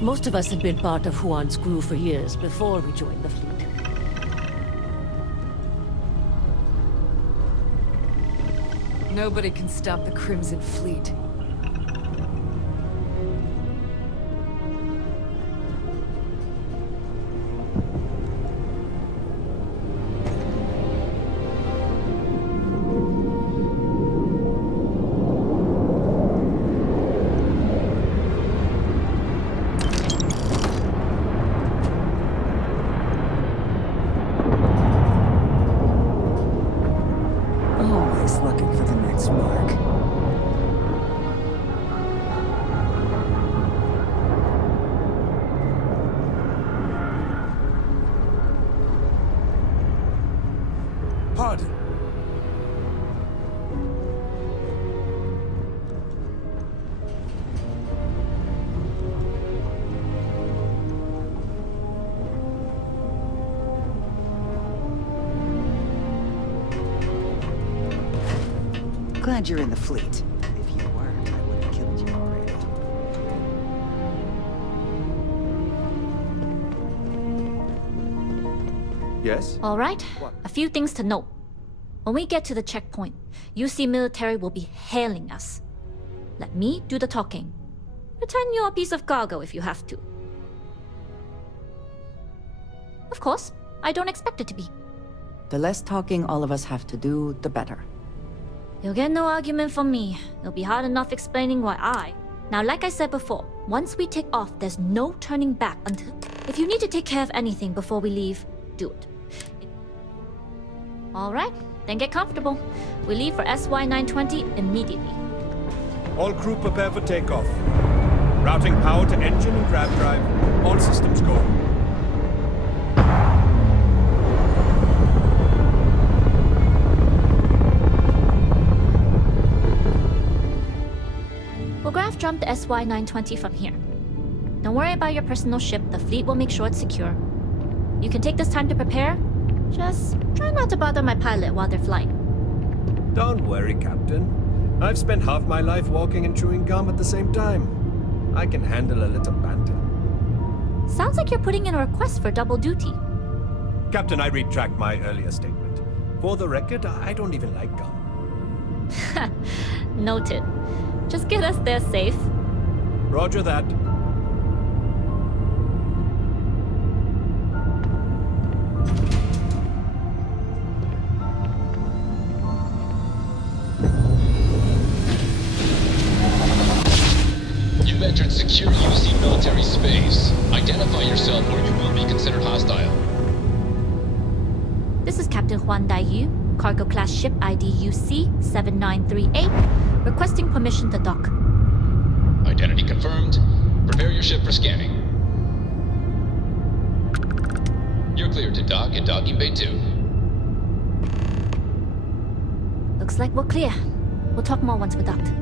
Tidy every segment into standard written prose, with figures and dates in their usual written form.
Most of us had been part of Huan's crew for years before we joined the fleet. Nobody can stop the Crimson Fleet. Always looking for the next mark. Pardon. Glad you're in the fleet. If you weren't, I would have killed you already. Yes? All right, What? a few things to note. When we get to the checkpoint, UC military will be hailing us. Let me do the talking. Pretend you're a piece of cargo if you have to. Of course, I don't expect it to be. The less talking all of us have to do, the better. You'll get no argument from me. It'll be hard enough explaining why I... Now, like I said before, once we take off, there's no turning back until... If you need to take care of anything before we leave, do it. All right, then get comfortable. We leave for SY-920 immediately. All crew prepare for takeoff. Routing power to engine and grab drive. All systems go. We'll graph jump the SY-920 from here. Don't worry about your personal ship, the fleet will make sure it's secure. You can take this time to prepare. Just try not to bother my pilot while they're flying. Don't worry, Captain. I've spent half my life walking and chewing gum at the same time. I can handle a little banter. Sounds like you're putting in a request for double duty. Captain, I retract my earlier statement. For the record, I don't even like gum. Noted. Just get us there safe. Roger that. You've entered secure UC military space. Identify yourself or you will be considered hostile. This is Captain Huan Daiyu, cargo class ship ID UC-7938, requesting permission to dock. Identity confirmed. Prepare your ship for scanning. You're cleared to dock at docking bay 2. Looks like we're clear. We'll talk more once we're docked.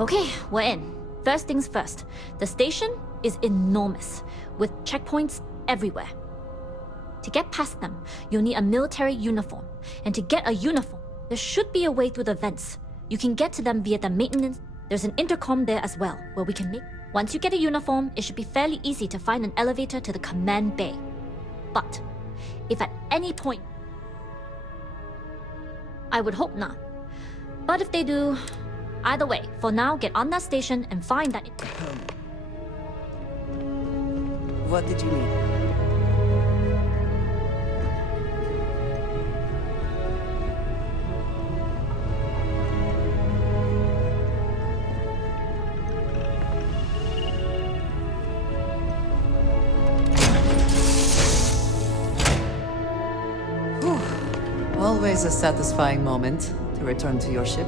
Okay, we're in. First things first. The station is enormous, with checkpoints everywhere. To get past them, you'll need a military uniform. And to get a uniform, there should be a way through the vents. You can get to them via the maintenance. There's an intercom there as well, where we can make... Once you get a uniform, it should be fairly easy to find an elevator to the command bay. But, if at any point... I would hope not. But if they do... Either way, for now, get on that station and find that... What did you need? Always a satisfying moment to return to your ship.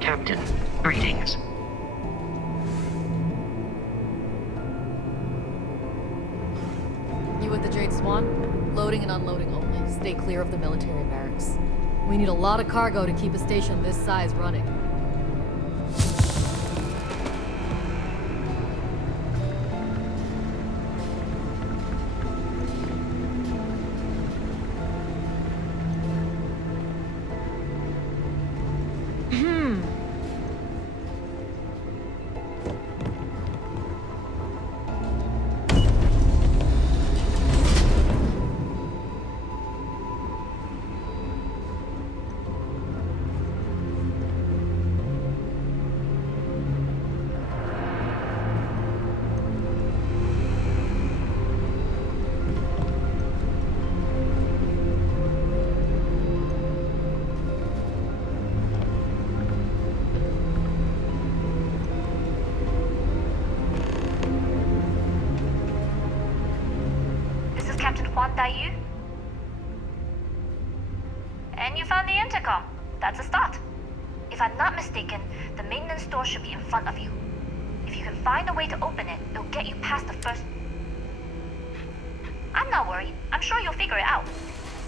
Captain, greetings. You with the Jade Swan? Loading and unloading only. Stay clear of the military barracks. We need a lot of cargo to keep a station this size running. And you found the intercom. That's a start. If I'm not mistaken, the maintenance door should be in front of you. If you can find a way to open it, it'll get you past the first... I'm not worried. I'm sure you'll figure it out.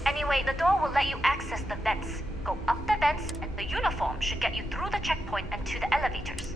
Anyway, the door will let you access the vents. Go up the vents, and the uniform should get you through the checkpoint and to the elevators.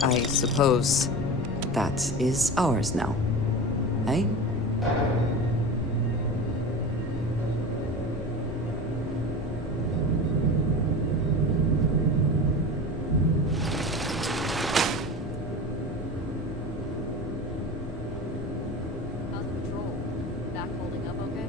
I suppose that is ours now. Eh? How's the patrol? Back holding up okay?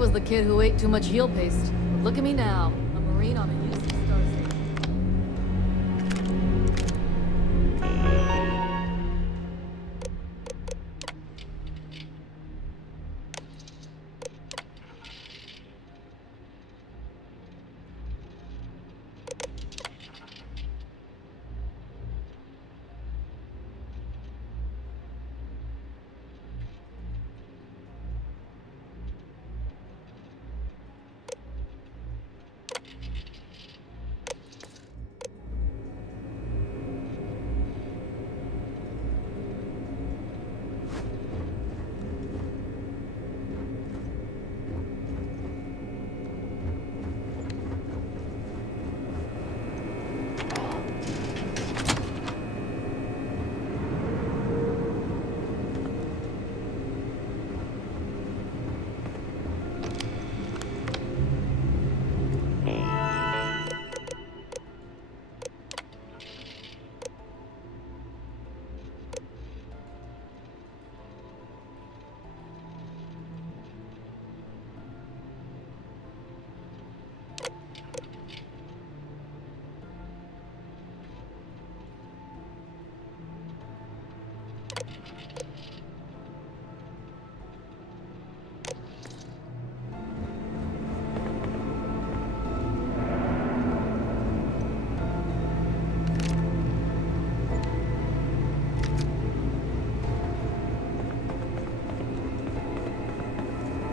was the kid who ate too much heel paste. But look at me now, a Marine on a useless starstation.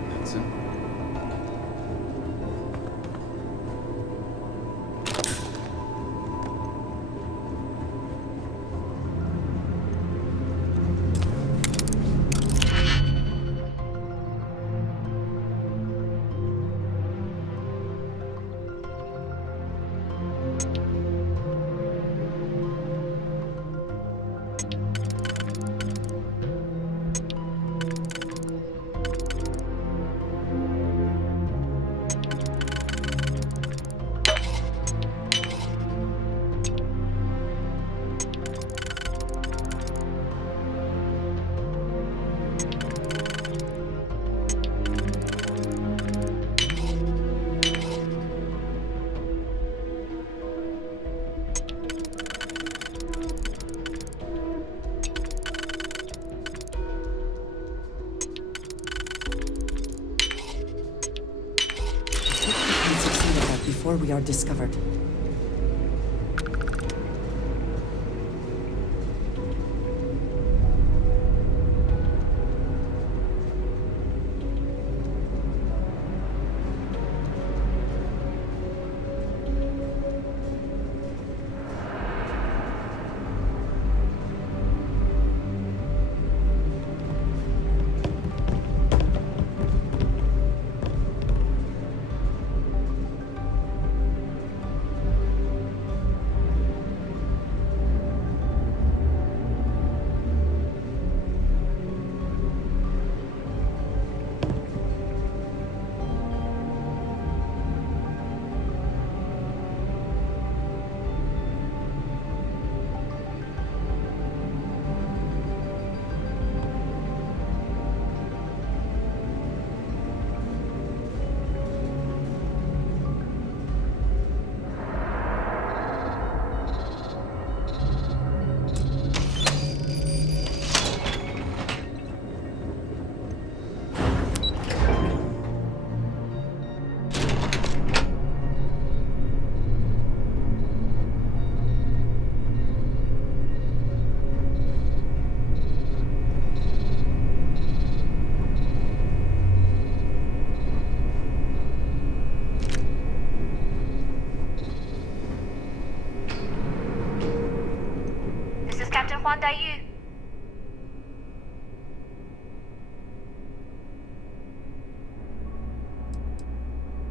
That's it. Before we are discovered.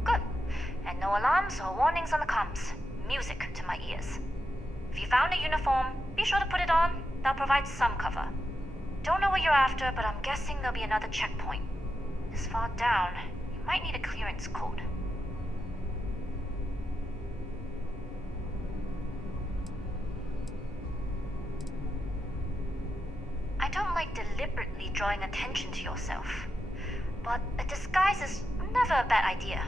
Good. And no alarms or warnings on the comms. Music to my ears. If you found a uniform, be sure to put it on. They'll provide some cover. Don't know what you're after, but I'm guessing there'll be another checkpoint. This far down, you might need a clearance code. I don't like deliberately drawing attention to yourself, but a disguise is Never a bad idea.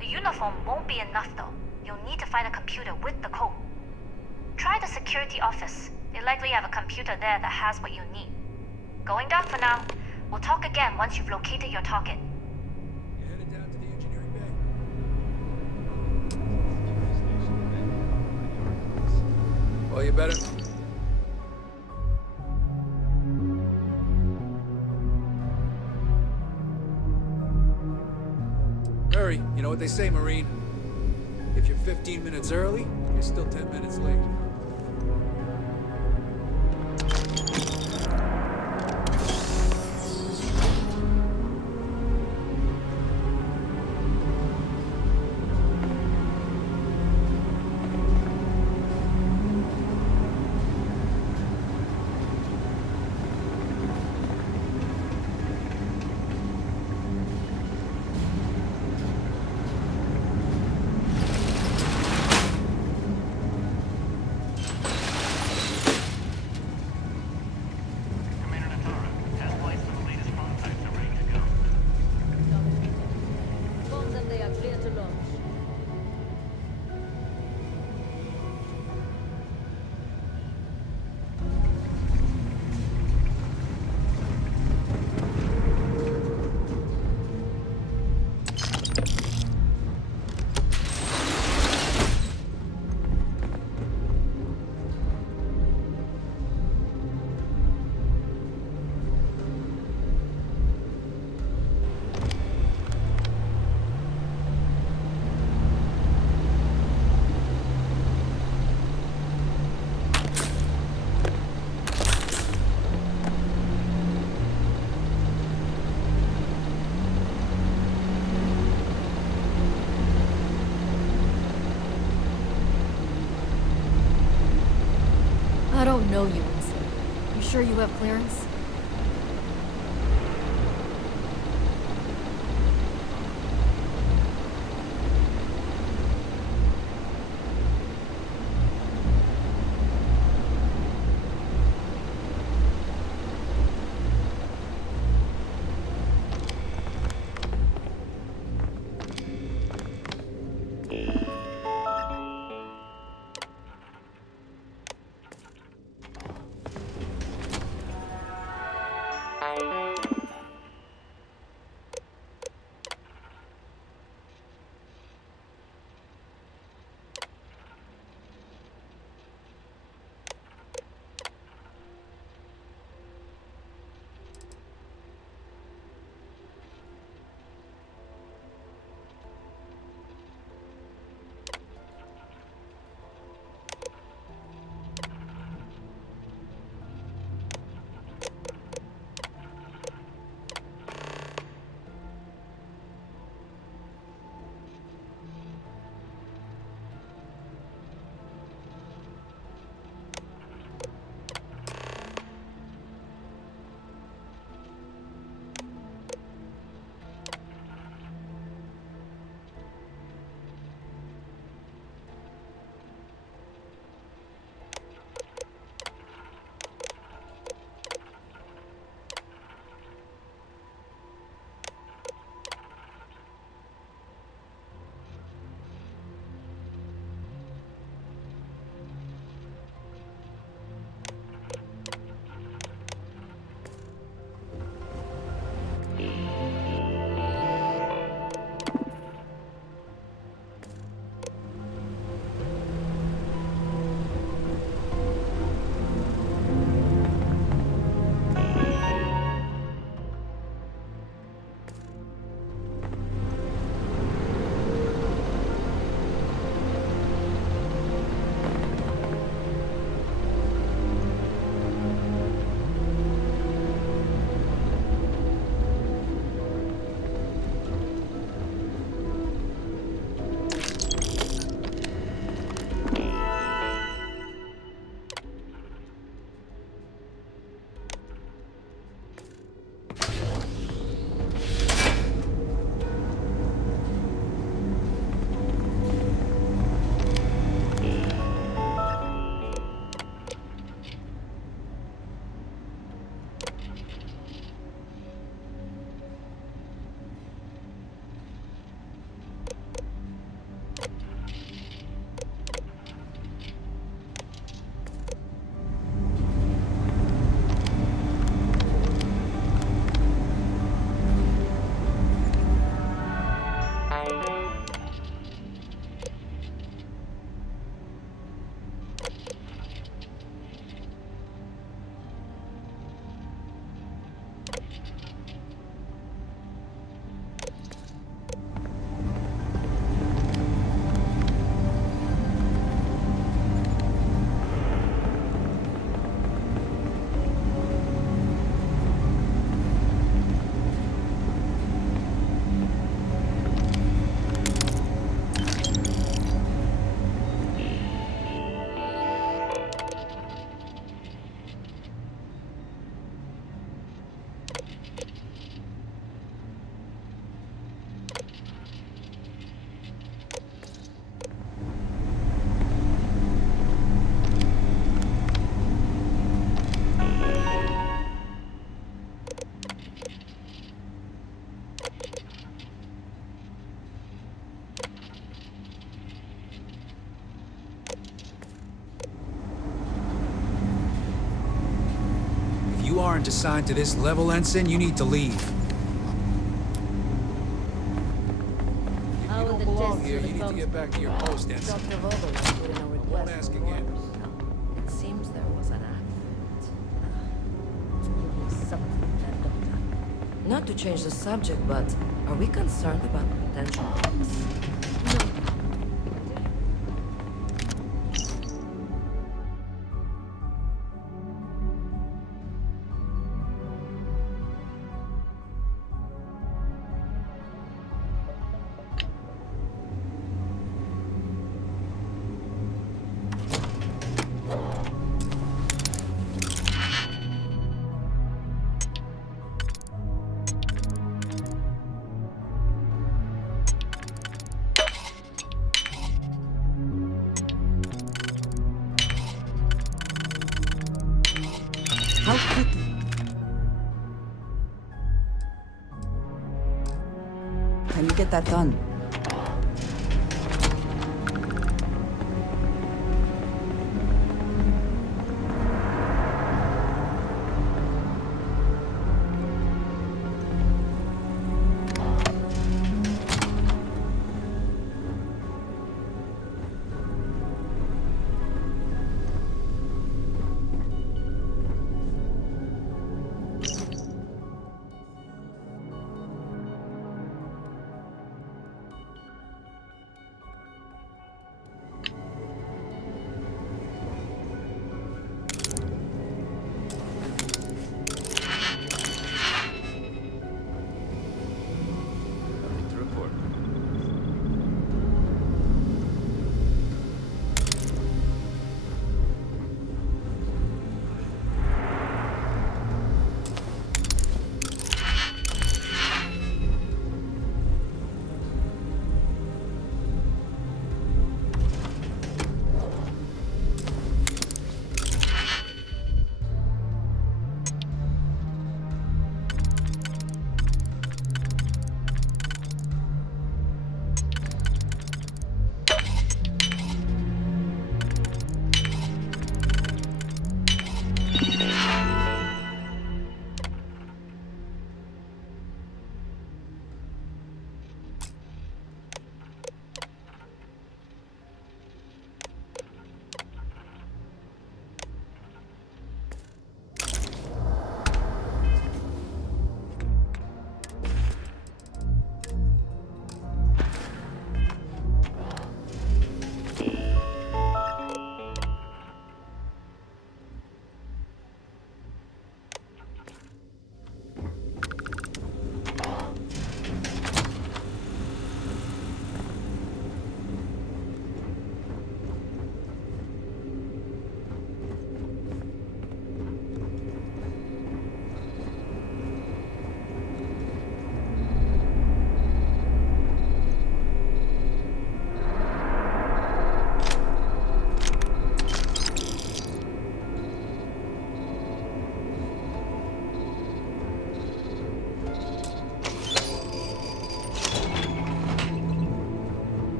The uniform won't be enough though. You'll need to find a computer with the code. Try the security office. They likely have a computer there that has what you need. Going down for now. We'll talk again once you've located your target. You headed down to the engineering bay? Well, you better... Hurry. You know what they say, Marine. If you're 15 minutes early, you're still 10 minutes late. I don't know you, Winston. You sure you have clearance? aren't assigned to this level, Ensign, you need to leave. If you don't belong here, you need to get back to your post, Ensign. Dr. Vogel was put in a I request won't ask for again. more. It seems there was an accident. Give me something left of time. Not to change the subject, but are we concerned about potential risks? How quickly? Can you get that done? Nothing to report.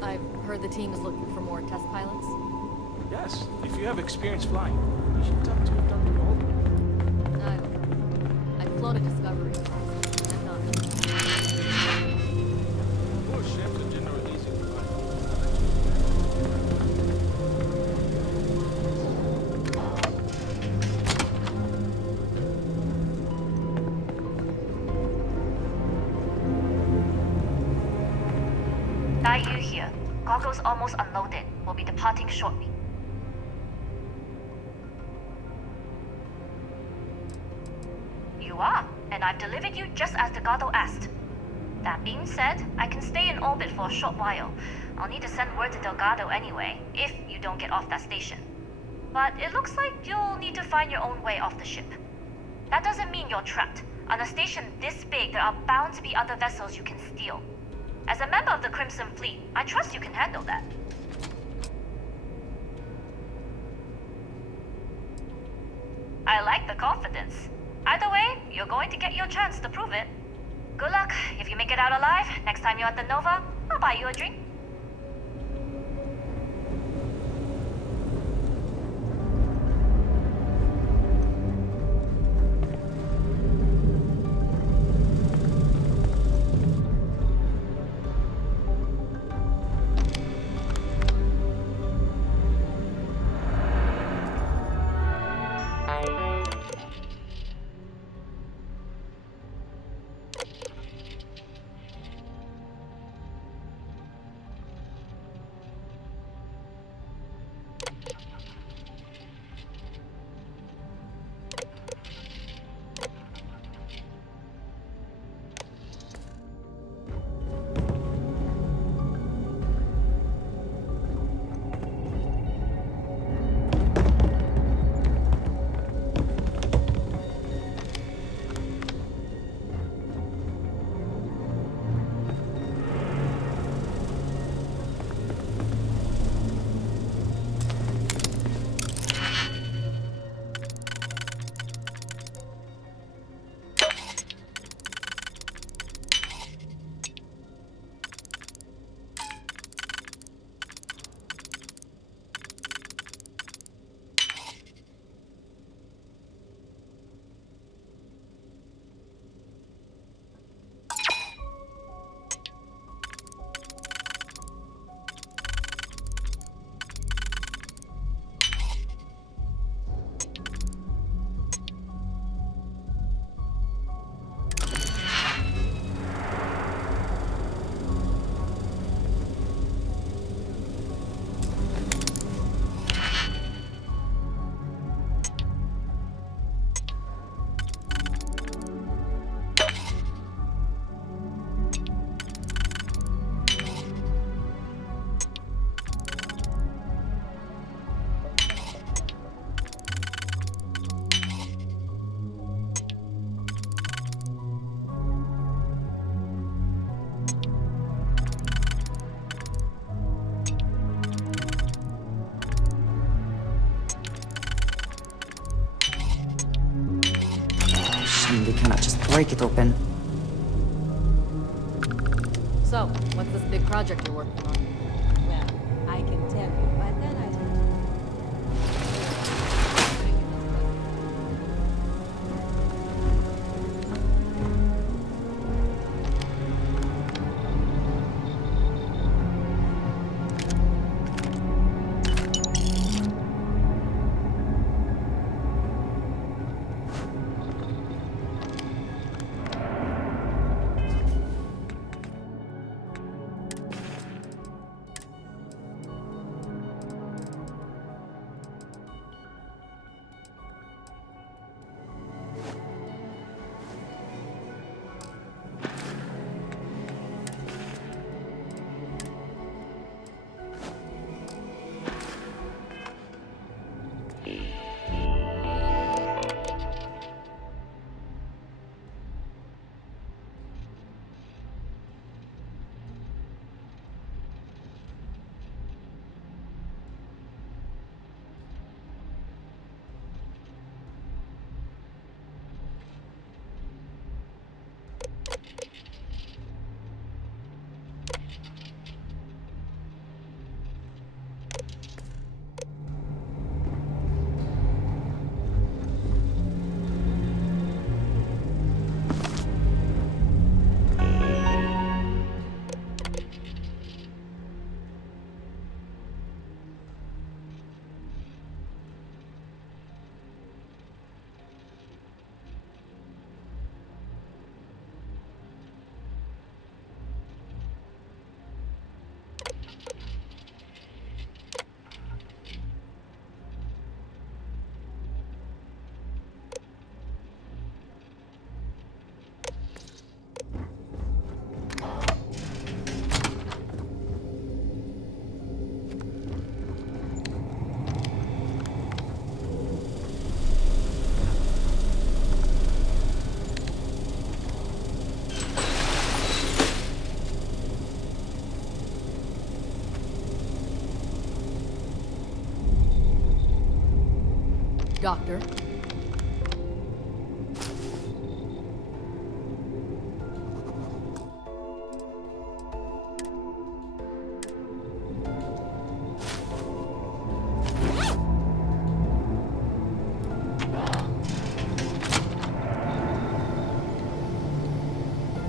I've heard the team is looking for more test pilots. Yes, if you have experience flying, you should talk to Dr. Gold. I've flown a Discovery. I'm not. Poor chef to General Easy fly. Dai Yu here. Goggles almost unloaded. We'll be departing shortly. You are, and I've delivered you just as the Gardo asked. That being said, I can stay in orbit for a short while. I'll need to send word to Delgado anyway, if you don't get off that station. but it looks like you'll need to find your own way off the ship. That doesn't mean you're trapped. On a station this big, there are bound to be other vessels you can steal. As a member of the Crimson Fleet, I trust you can handle that. I like the confidence. Either way, you're going to get your chance to prove it. Good luck. If you make it out alive, next time you're at the Nova, I'll buy you a drink. They cannot just break it open. So, what's this big project you're working on? Well, I can tell you, but then I... Doctor.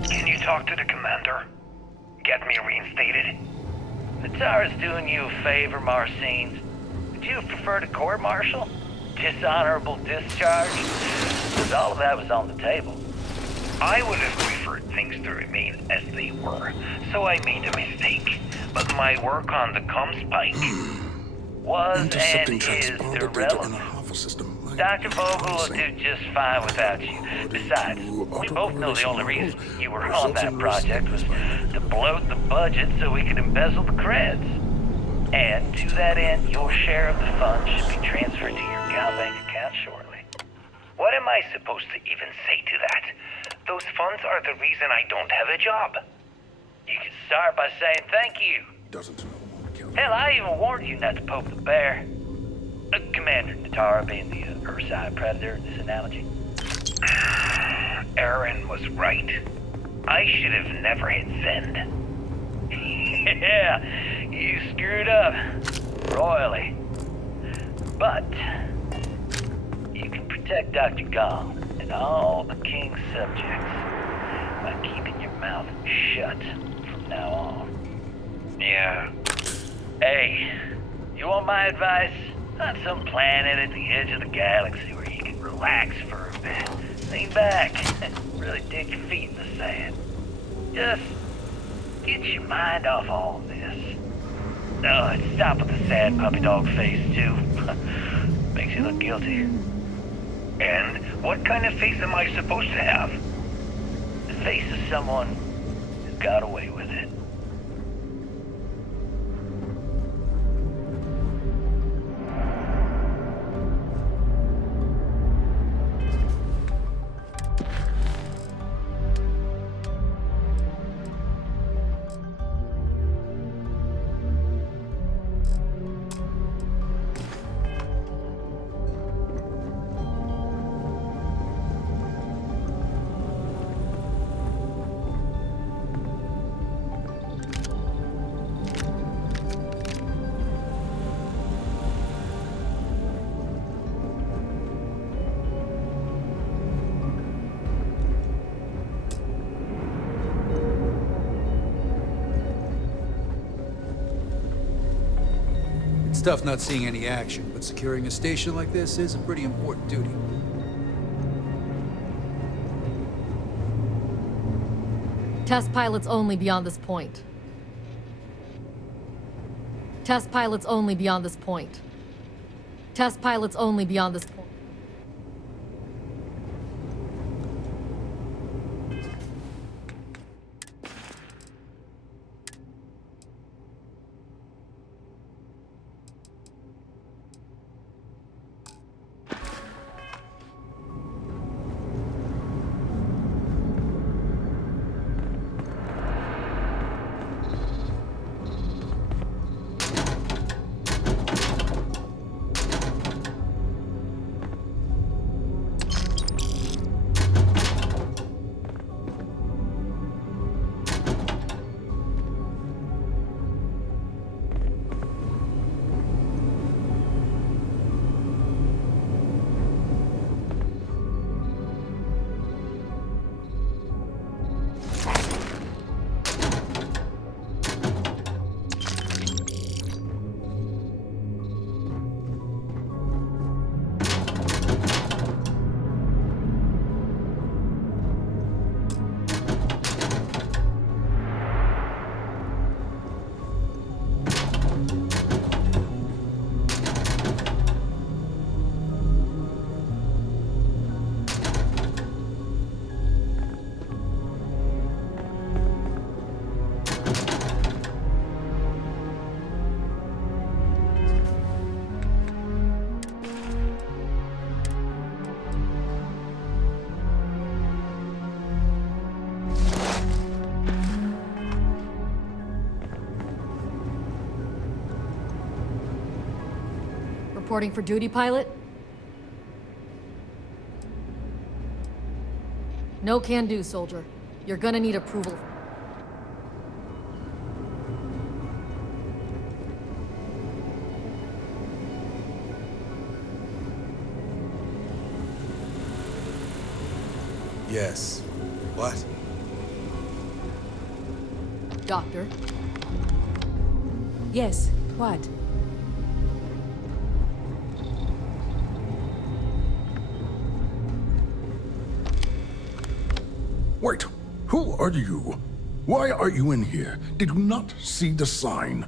Can you talk to the commander? Get me reinstated? The Tsar's doing you a favor, Marcines. Would you prefer to court-martial? Dishonorable discharge? Because all of that was on the table. I would have preferred things to remain as they were, so I made a mistake. But my work on the comms pike was and is irrelevant. Dr. Vogel will do just fine without you. Besides, we both know the only reason you were on that project was to bloat the budget so we could embezzle the creds. And to that end, your share of the funds should be transferred to your GalBank account shortly. What am I supposed to even say to that? Those funds are the reason I don't have a job. You can start by saying thank you. Hell, I even warned you not to poke the bear. Commander Natara being the Ursine Predator in this analogy. Aaron was right. I should have never hit send. Yeah, you screwed up. Royally. But you can protect Dr. Gong and all the King's subjects by keeping your mouth shut from now on. Yeah. Hey, you want my advice? On some planet at the edge of the galaxy where you can relax for a bit. Lean back, really dig your feet in the sand. Just get your mind off all this. Oh, and stop with the sad puppy dog face, too. Makes you look guilty. And what kind of face am I supposed to have? The face of someone who got away with it. It's tough not seeing any action, but securing a station like this is a pretty important duty. Test pilots only beyond this point. Test pilots only beyond this point. Test pilots only beyond this point. Reporting for duty, pilot. No can do, soldier. You're gonna need approval. Yes. What? Doctor. Yes, what? Wait, who are you? Why are you in here? Did you not see the sign?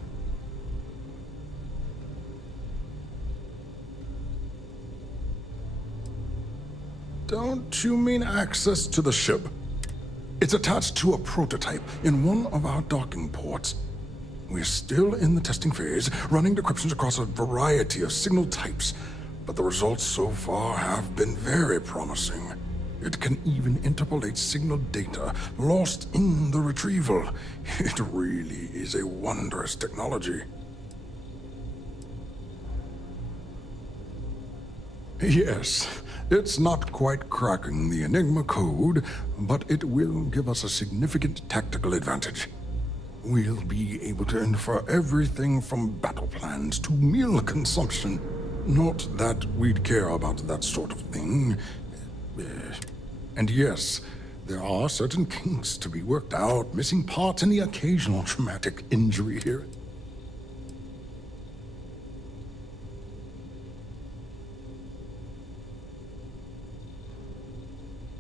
Don't you mean access to the ship? It's attached to a prototype in one of our docking ports. We're still in the testing phase, running decryptions across a variety of signal types, but the results so far have been very promising. It can even interpolate signal data lost in the retrieval. It really is a wondrous technology. Yes, it's not quite cracking the Enigma code, but it will give us a significant tactical advantage. We'll be able to infer everything from battle plans to meal consumption. Not that we'd care about that sort of thing. And yes, there are certain kinks to be worked out, missing parts and the occasional traumatic injury here.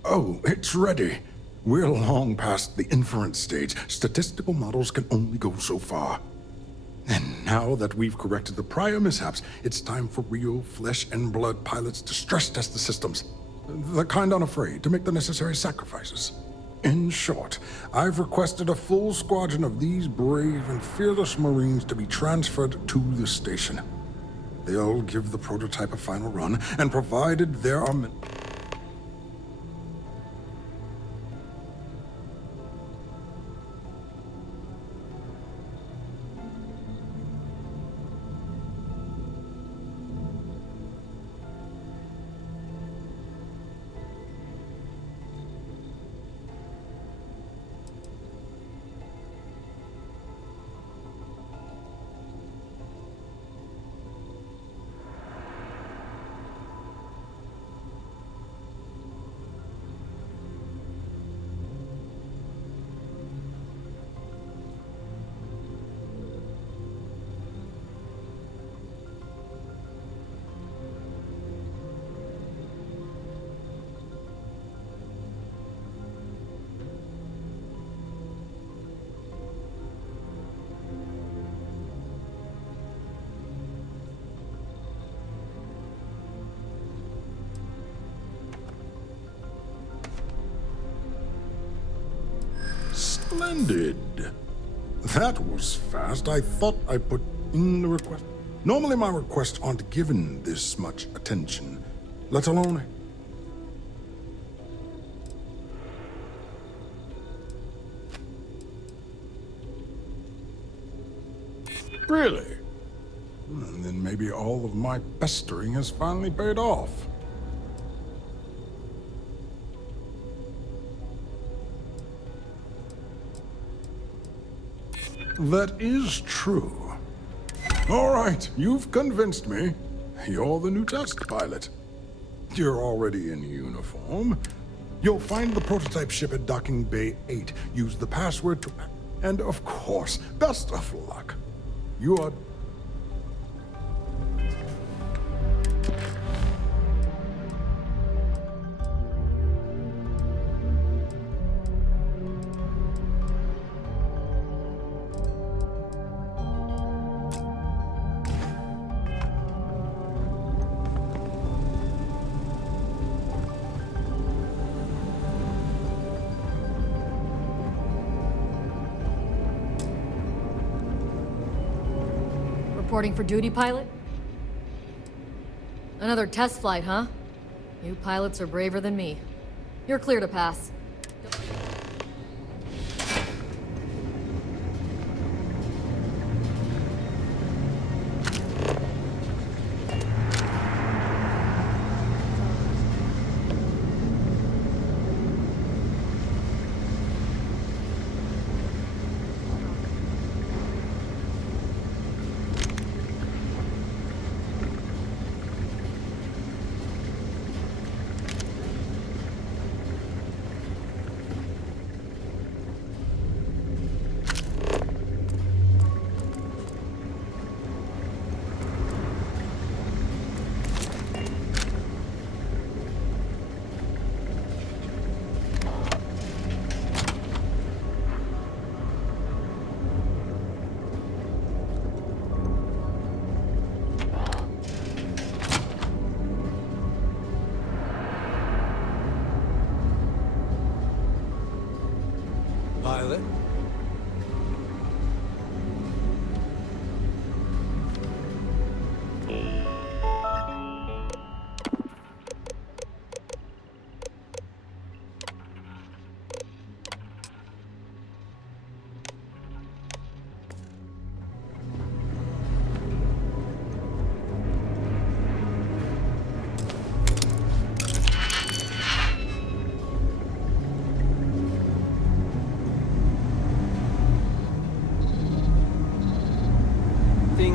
Oh, it's ready. We're long past the inference stage. Statistical models can only go so far. And now that we've corrected the prior mishaps, it's time for real flesh and blood pilots to stress test the systems. The kind unafraid to make the necessary sacrifices. In short, I've requested a full squadron of these brave and fearless Marines to be transferred to the station. They'll give the prototype a final run, and provided there are... Splendid. That was fast. I thought I put in the request. Normally my requests aren't given this much attention, let alone... Really? And then maybe all of my pestering has finally paid off. That is true. All right, you've convinced me. You're the new test pilot. You're already in uniform. You'll find the prototype ship at Docking Bay 8. Use the password to... And of course, best of luck. You are... Reporting for duty, pilot? Another test flight, huh? You pilots are braver than me. You're clear to pass.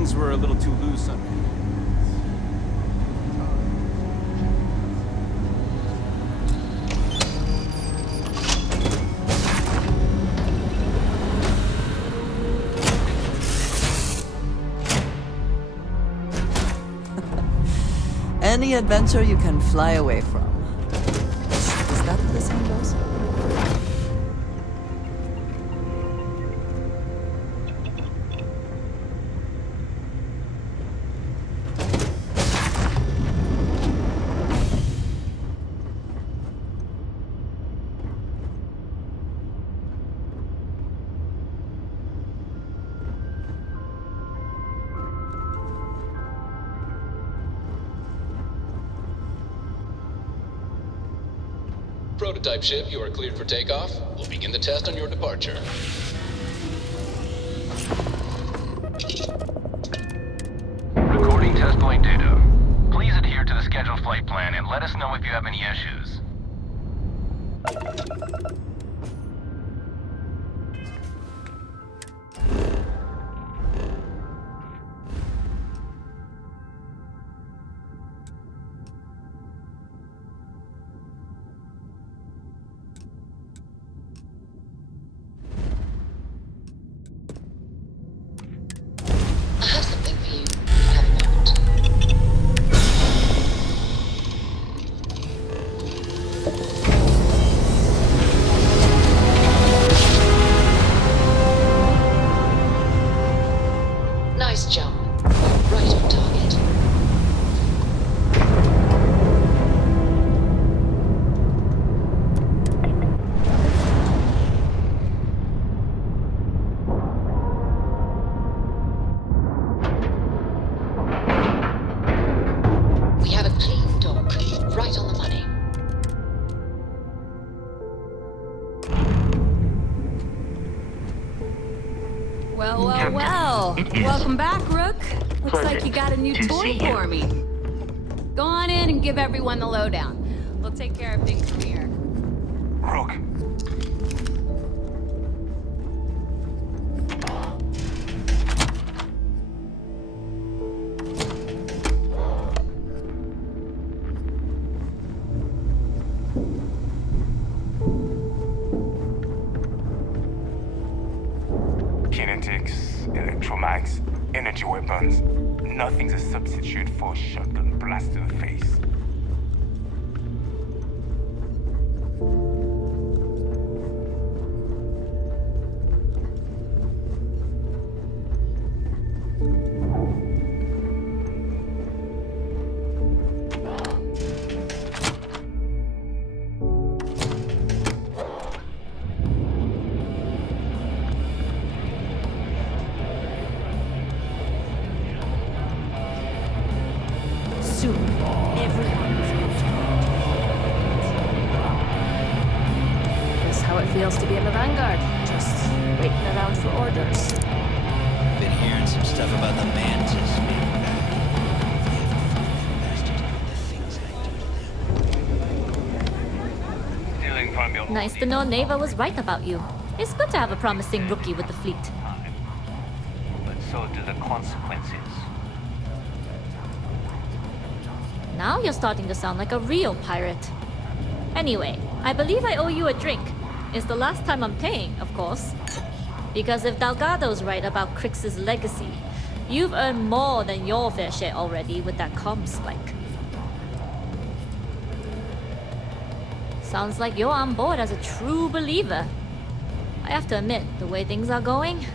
things were a little too loose on me. Any adventure you can fly away from. Is that what the saying goes? Prototype ship, you are cleared for takeoff. We'll begin the test on your departure. Recording test point data. Please adhere to the scheduled flight plan and let us know if you have any issues. Nice jump. Right on target. We have a clean dock. Right on the money. Well, well, well. Welcome back, Rook. Looks like you got a new toy for me. Go on in and give everyone the lowdown. We'll take care of things from here. Rook. Kinetics, electromags, energy weapons. Nothing's a substitute for a shotgun blast to the face. Soon, everyone is going to That's how it feels to be in the vanguard. Just waiting around for orders. Been hearing some stuff about the mantis being back. If they ever find that bastard, the things I do to them. Stealing from your Nice to know Neva was right about you. It's good to have a promising rookie with the fleet. but so do the consequences. Now you're starting to sound like a real pirate. Anyway, I believe I owe you a drink. It's the last time I'm paying, of course. Because if Delgado's right about Crix's legacy, you've earned more than your fair share already with that comm spike. Sounds like you're on board as a true believer. I have to admit, the way things are going...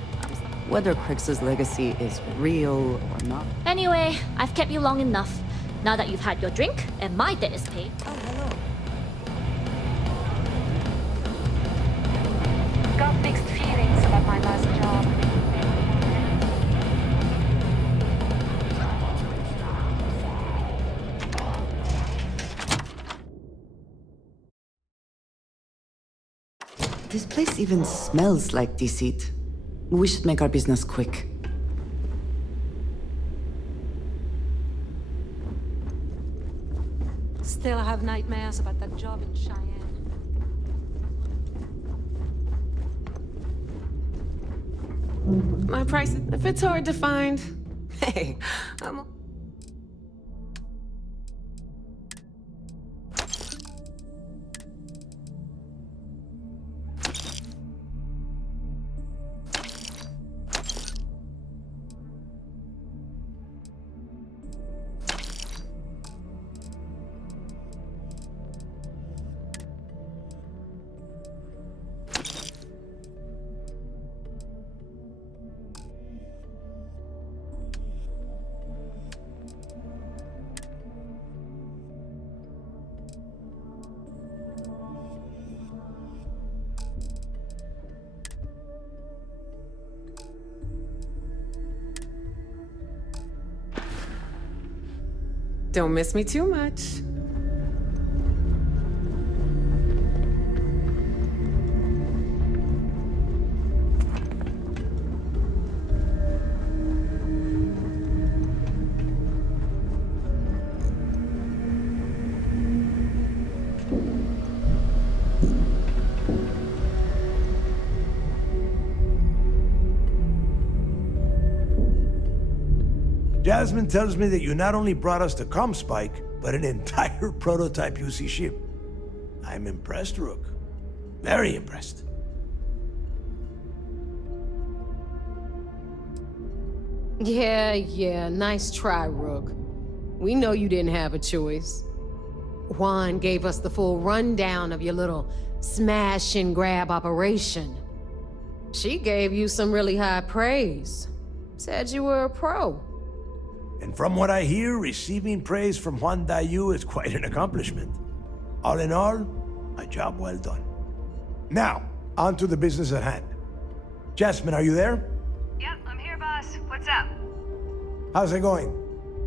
Whether Crix's legacy is real or not. Anyway, I've kept you long enough. Now that you've had your drink, and my debt is paid. Oh, hello. Got mixed feelings about my last job. This place even smells like deceit. We should make our business quick. Still have nightmares about that job in Cheyenne. My price, if it's hard to find, Hey, I'm... Don't miss me too much. Jasmine tells me that you not only brought us the Comspike, but an entire prototype UC ship. I'm impressed, Rook. Very impressed. Yeah, nice try, Rook. We know you didn't have a choice. Juan gave us the full rundown of your little smash and grab operation. She gave you some really high praise. Said you were a pro. And from what I hear, receiving praise from Juan Dayu is quite an accomplishment. All in all, a job well done. Now, on to the business at hand. Jasmine, are you there? Yep, I'm here, boss. What's up? How's it going?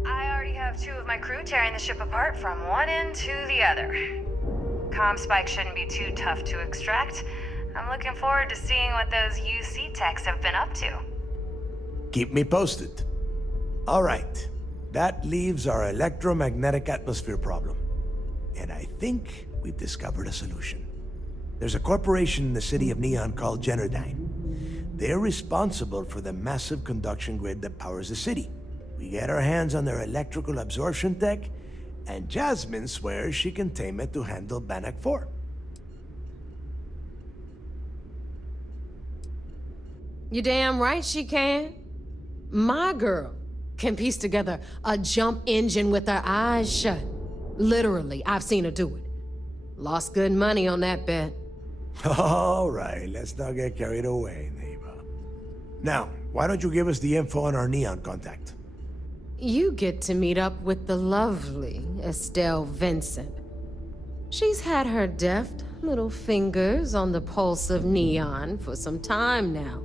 I already have 2 of my crew tearing the ship apart from one end to the other. Comspike shouldn't be too tough to extract. I'm looking forward to seeing what those UC techs have been up to. Keep me posted. All right, that leaves our electromagnetic atmosphere problem. And I think we've discovered a solution. There's a corporation in the city of Neon called Generdyne. They're responsible for the massive conduction grid that powers the city. We get our hands on their electrical absorption tech, and Jasmine swears she can tame it to handle Bannock 4. You damn right she can. My girl can piece together a jump engine with her eyes shut. Literally, I've seen her do it. Lost good money on that bet. All right, let's not get carried away, neighbor. Now, why don't you give us the info on our Neon contact? You get to meet up with the lovely Estelle Vincent. She's had her deft little fingers on the pulse of Neon for some time now.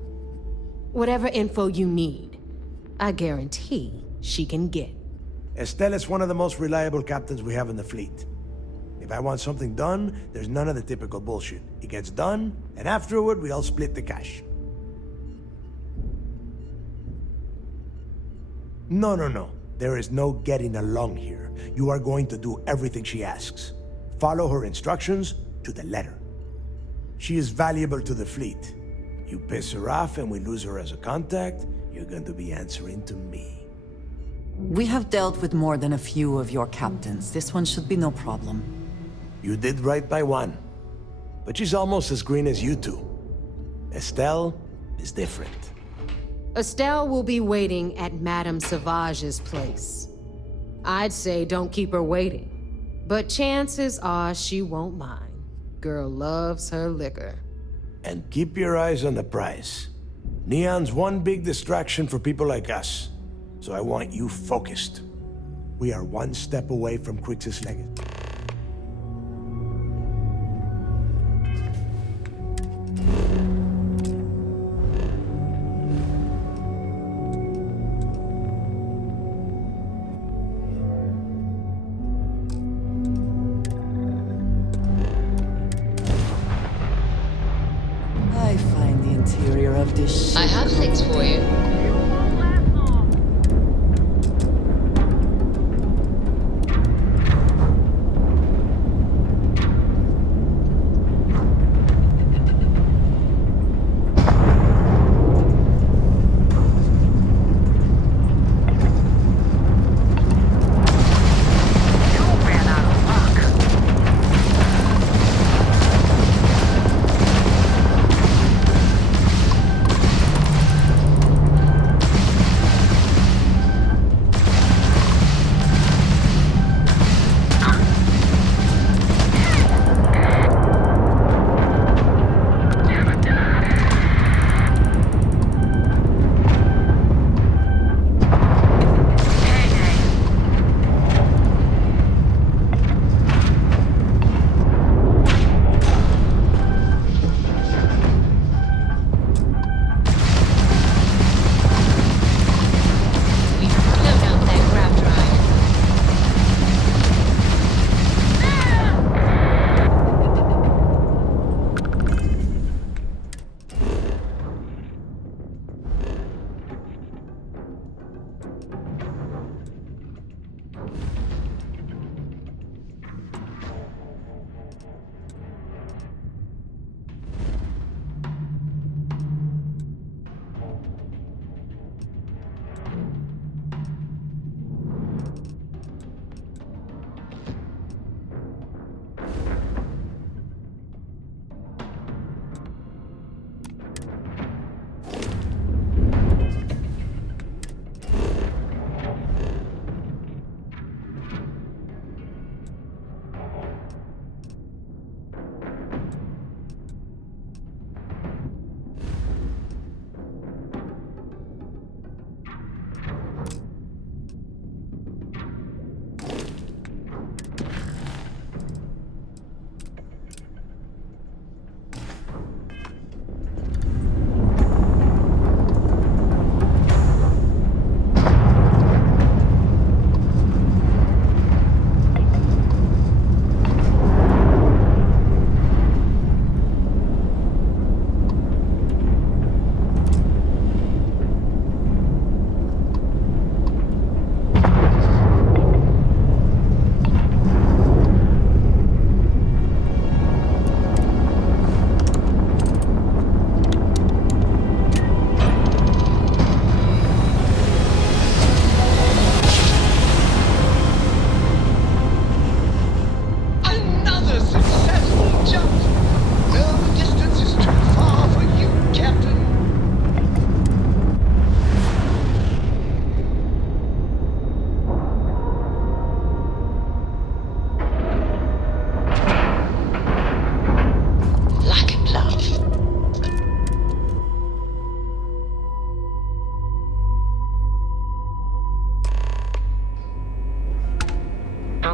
Whatever info you need, I guarantee she can get. Estelle is one of the most reliable captains we have in the fleet. If I want something done, there's none of the typical bullshit. It gets done, and afterward, we all split the cash. No. There is no getting along here. You are going to do everything she asks. Follow her instructions to the letter. She is valuable to the fleet. You piss her off and we lose her as a contact, you're going to be answering to me. We have dealt with more than a few of your captains. This one should be no problem. You did right by one. But she's almost as green as you two. Estelle is different. Estelle will be waiting at Madame Sauvage's place. I'd say don't keep her waiting. But chances are she won't mind. Girl loves her liquor. And keep your eyes on the prize. Neon's one big distraction for people like us. So I want you focused. We are one step away from Crixus Legacy. I find the interior of this ship. I have things for you.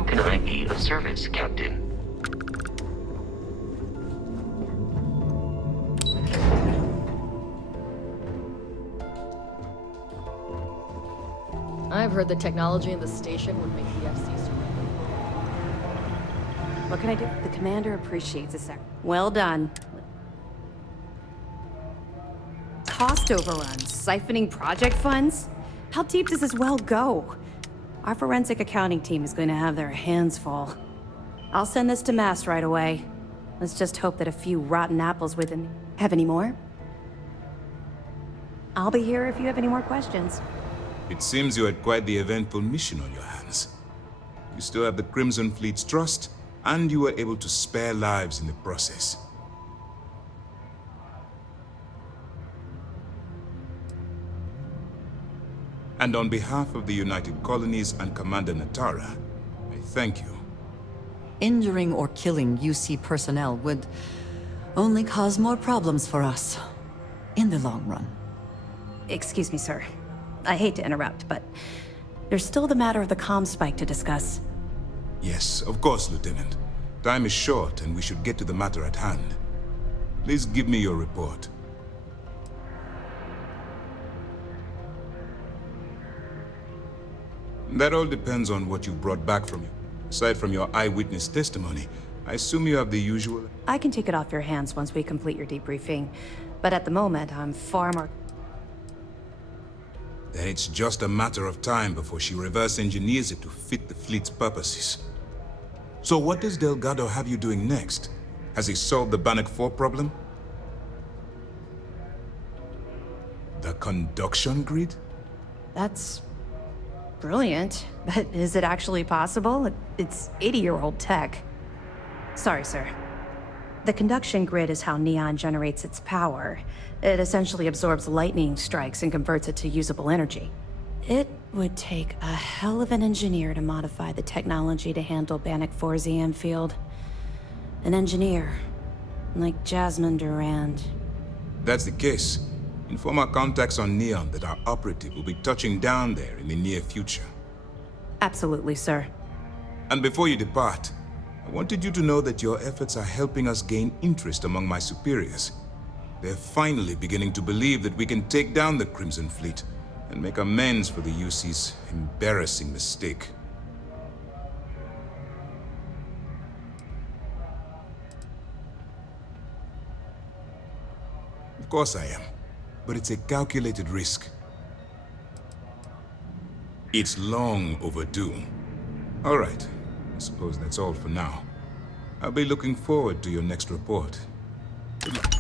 can I be of service, Captain? I've heard the technology in the station would make the FC surrender. What can I do? The commander appreciates a sec. Well done. Cost overruns, siphoning project funds? How deep does this well go? Our forensic accounting team is going to have their hands full. I'll send this to Mass right away. Let's just hope that a few rotten apples within... Have any more? I'll be here if you have any more questions. It seems you had quite the eventful mission on your hands. You still have the Crimson Fleet's trust, and you were able to spare lives in the process. And on behalf of the United Colonies and Commander Natara, I thank you. Injuring or killing UC personnel would only cause more problems for us in the long run. Excuse me, sir. I hate to interrupt, but there's still the matter of the comm spike to discuss. Yes, of course, Lieutenant. Time is short, and we should get to the matter at hand. Please give me your report. That all depends on what you brought back from you. Aside from your eyewitness testimony, I assume you have the usual... I can take it off your hands once we complete your debriefing, but at the moment, I'm far more... Then it's just a matter of time before she reverse engineers it to fit the fleet's purposes. So what does Delgado have you doing next? Has he solved the Bannock 4 problem? The conduction grid? That's... brilliant. But is it actually possible? It's 80-year-old tech. Sorry, sir. The conduction grid is how Neon generates its power. It essentially absorbs lightning strikes and converts it to usable energy. It would take a hell of an engineer to modify the technology to handle Bannock 4's EM field. An engineer, like Jasmine Durand. That's the case. Inform our contacts on Neon that our operative will be touching down there in the near future. Absolutely, sir. And before you depart, I wanted you to know that your efforts are helping us gain interest among my superiors. They're finally beginning to believe that we can take down the Crimson Fleet and make amends for the UC's embarrassing mistake. Of course I am, but it's a calculated risk. It's long overdue. All right, I suppose that's all for now. I'll be looking forward to your next report. Good luck.